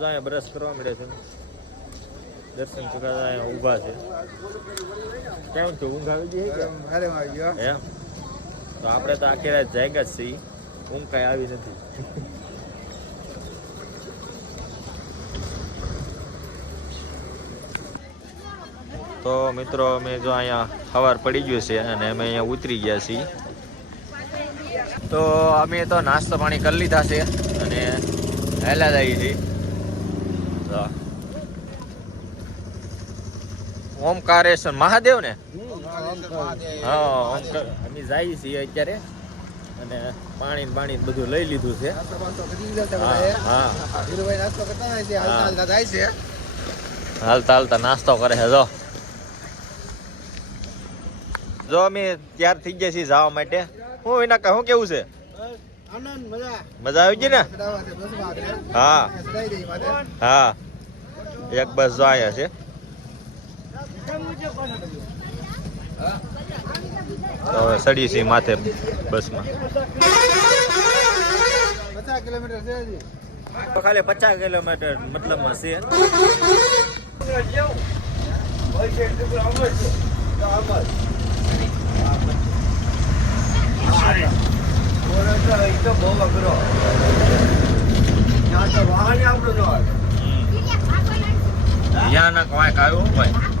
તો અહીંયા બ્રશ કરવા મળે છે. દર્શન ચુકાદા અહીંયા ઊભા છે. કેમ છે ઊંઘ આવી ગઈ એમ તો આપણે તો આખી રાત જાગ્યા જ છીએ. ઊંઘ કાંઈ આવી નથી. તો મિત્રો અમે જો અહીંયા સવાર પડી ગયું છે અને અમે અહીંયા ઉતરી ગયા છીએ. તો અમે તો નાસ્તો પાણી કરી લીધા છે અને હેલા જઈએ છીએ તો ઓમકારેશ્વર મહાદેવ ને? હા અમે જઈએ છીએ અત્યારે અને પાણી પાણી બધું લઈ લીધું છે. હાલતા હાલતા નાસ્તો કરે છે જો. જો અમે તૈયાર થઈ ગયા છીએ જવા માટે. હું એના કહું કેવું છે? મજા. આવી ગઈ ને. હા. હા. એક બસ જો અહીંયા છે. હવે સડી છે માથે બસમાં. પચાસ કિલોમીટર છે ખાલી પચાસ કિલોમીટર મતલબમાં છે. ત્યાં ના કવાય કાયો ભાઈ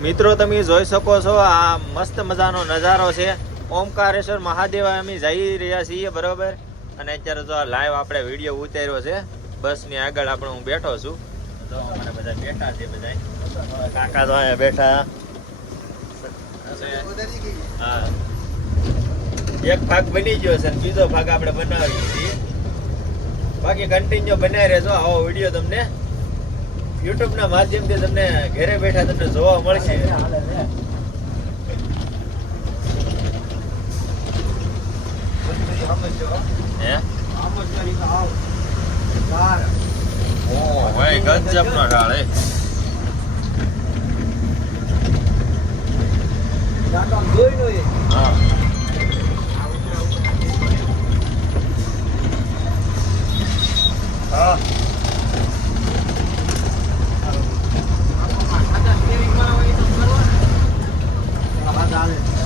મિત્રો તમે જોઈ શકો છો આ મસ્ત મજાનો નજારો છે. ઓમકારેશ્વર મહાદેવ અમે જઈ રહ્યા છીએ, બરોબર? અને અત્યારે જો લાઈવ આપણે વીડિયો ઉતાર્યો છે, બસની આગળ આપણે હું બેઠો છું. તો અમારા બધા બેઠા છે બધા કાકા તો અહીંયા બેઠા. હા. એક ભાગ બની ગયો છે બીજો ભાગ આપણે બનાવીએ છીએ. બાકી કન્ટિન્યુ બનાવી રહેજો, આવો વીડિયો તમને. યુટ્યુબ ના માધ્યમથી તમને ઘરે બેઠા તમને જોવા મળશે. હે ઓ ભાઈ ગજબ નો ઢાળ હે હા હા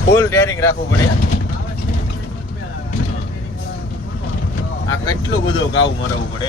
ફૂલ ડેરિંગ રાખવું પડે આ કેટલું બધું ઘાવ મરવું પડે.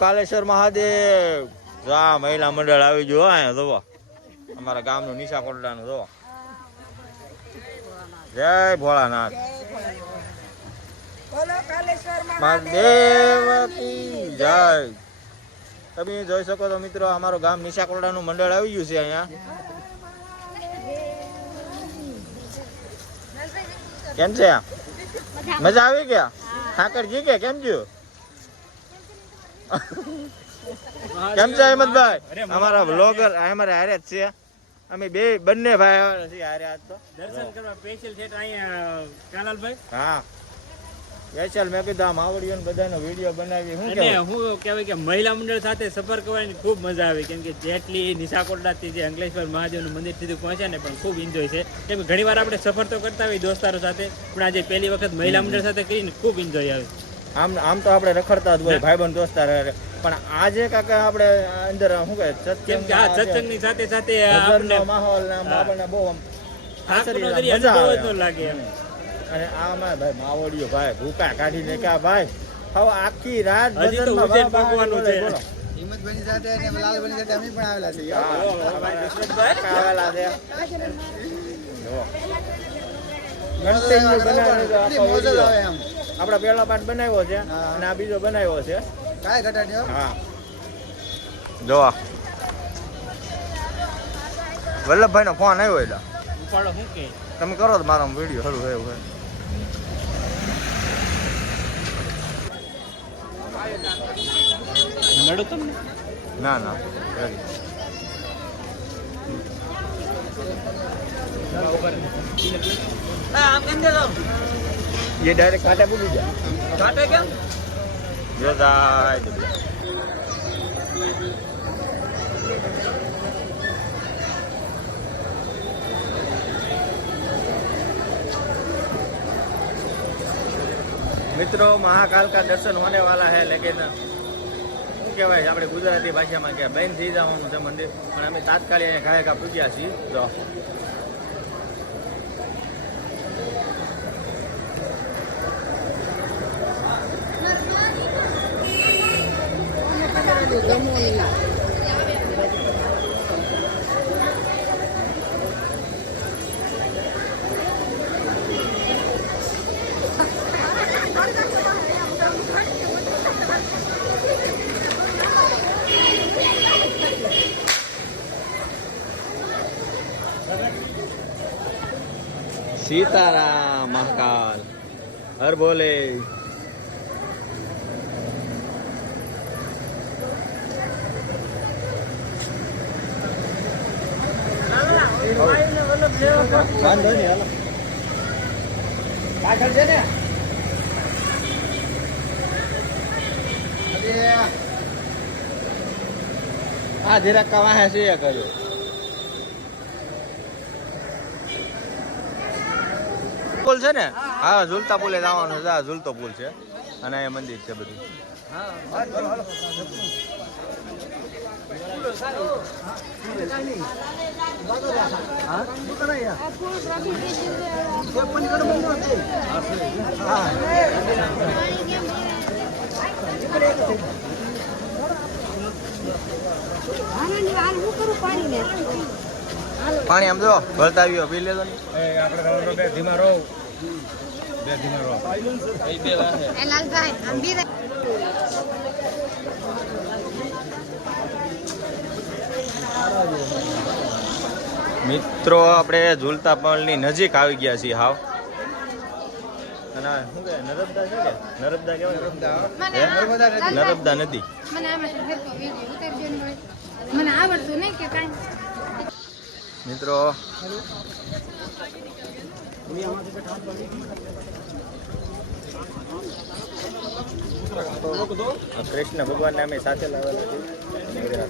કાલેશ્વર મહાદેવ. જા આ મહિલા મંડળ આવી ગયો અહીંયા જોવો. અમારા ગામનું નિશા કોટડાનું જોવો. જય ભોળાનાથ. બોલો મહાદેવ. કી જય. તમે જોઈ શકો તો મિત્રો અમારું ગામ નિશા કોટડાનું મંડળ આવી ગયું છે અહીંયા. કેમ છે? મજા આવી ગયા? ઠાકરજી કે કેમ છું કેમ છે અહેમદભાઈ? અમારા બ્લોગર અમારે હારે જ છે. અમે બે બંને ભાઈ આવ્યા હારે આજ તો. દર્શન કરવા સ્પેશિયલ છે અહીંયા કાલાલભાઈ હા. સ્પેશિયલ મેં કીધું આમ આવડ્યો ને બધાનો વીડિયો બનાવી હું કે હું કહેવાય કે મહિલા મંડળ સાથે સફર કરવાની ખૂબ મજા આવી કેમ કે જેટલી નિશાકોટડાથી જે અંકલેશ્વર મહાદેવનું મંદિર સુધી પહોંચ્યા ને પણ ખૂબ એન્જોય છે. કેમ કે ઘણી વાર આપણે સફર તો કરતા હોય દોસ્તારો સાથે પણ આજે પહેલી વખત મહિલા મંડળ સાથે કરીને ખૂબ એન્જોય આવે. આમ આમ તો આપણે રખડતા જ હોય ભાઈબંધ દોસ્તાર રહે પણ આજે કાકા આપણે અંદર શું કહે સત્સંગ કે આ સત્સંગની સાથે સાથે આપણે માહોલ ને આપણને બહુ આમ લાગે. અને આમાં ભાઈ માવડીઓ ભાઈ ભૂકા કાઢીને કે આ ભાઈ હવે આખી રાત હજી તો ભજનમાં ભગવાનનું છે. બોલો. હિંમતભાઈની સાથે અને લાલભાઈની સાથે અમે પણ આવેલા છીએ. આવેલા છે. જ આપણે પહેલા પાર્ટ બનાવ્યો છે અને આ બીજો બનાવ્યો છે. કાંઈ ઘટાડ્યો? હા. જો વલ્લભભાઈ નો ફોન આવ્યો એટલે. ઉપાડો શું કે? તમે કરો તો મારો વીડિયો શરૂ થયું હોય. નડો તમને? ના ના. ready. ये डायरेक्ट काटे बोली जा કાટે કેમ જો જાય તો બોલે. मित्रों महाकाल का दर्शन होने वाला है लेकिन શું કહેવાય આપણે ગુજરાતી ભાષામાં કે બેન થઈ જવાનું છે મંદિર પણ અમે તાત્કાલિક અહીંયા ઘાયકા પૂગ્યા છીએ જો બધું ગમોની સીતારામ મહાકાલ. હર બોલે. વાંધો નહીં હાલો પાછળ છે ને પુલ છે ને હા ઝુલતા પુલે જવાનું છે ઝુલતો પુલ છે. અને એ મંદિર છે બધું. હું પાણી આમ જો ભરતા આવ્યો પી લેજો ને. એ લાલભાઈ આમ બી રહે. મિત્રો આપણે ઝુલતા પુલની નજીક આવી ગયા છીએ હાવ. નર્મદા છે નદી. મને આમાં ફેરતો ને ભાઈ. મને આવડતું નહીં કે કાંઈ. મિત્રો કૃષ્ણ ભગવાનને અમે સાથે લાવેલા છીએ.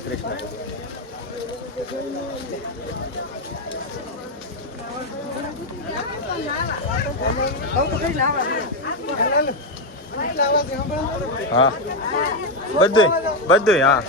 કૃષ્ણ. ભગવાન હા બધું બધું હા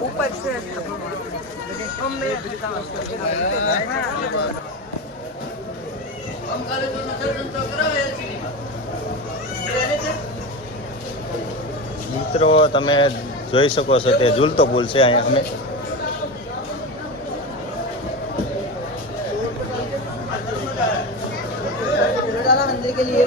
ઉપર શ્રેષ્ઠ મિત્રો, તમે જોઈ શકો છો તે ઝૂલતો પુલ છે અહીંયા અમે. મંદિર કે લીએ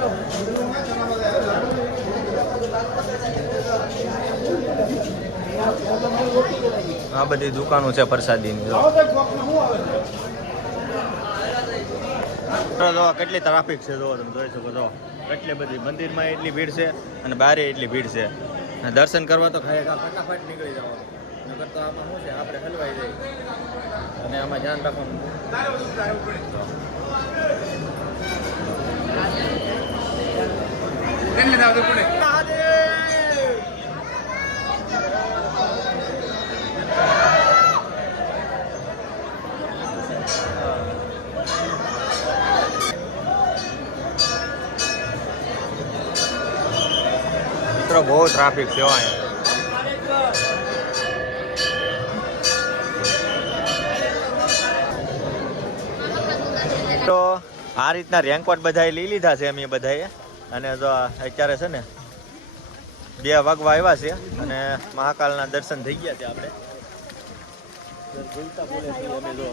બધી દુકાનો છે પ્રસાદીની. જો. કેટલી ટ્રાફિક છે, જો, તમે જોઈ શકો છો કેટલી બધી મંદિરમાં એટલી ભીડ છે અને બારે એટલી ભીડ છે. અને દર્શન કરવા તો ખરેખર ફટાફટ નીકળી જવાનું નગર તો આમાં શું છે, આપણે હલવાઈ જાય અને આમાં ધ્યાન રાખવાનું. મિત્રો ટ્રાફિક છે અહીંયા તો આ રીતના રેન્કોટ બધાએ લઈ લીધા છે અમે બધાએ. અને જો અત્યારે છે ને, બે વાગવા આવ્યા છે અને મહાકાલના દર્શન થઈ ગયા છે આપણે. ઝૂલતા બોલે અમે જો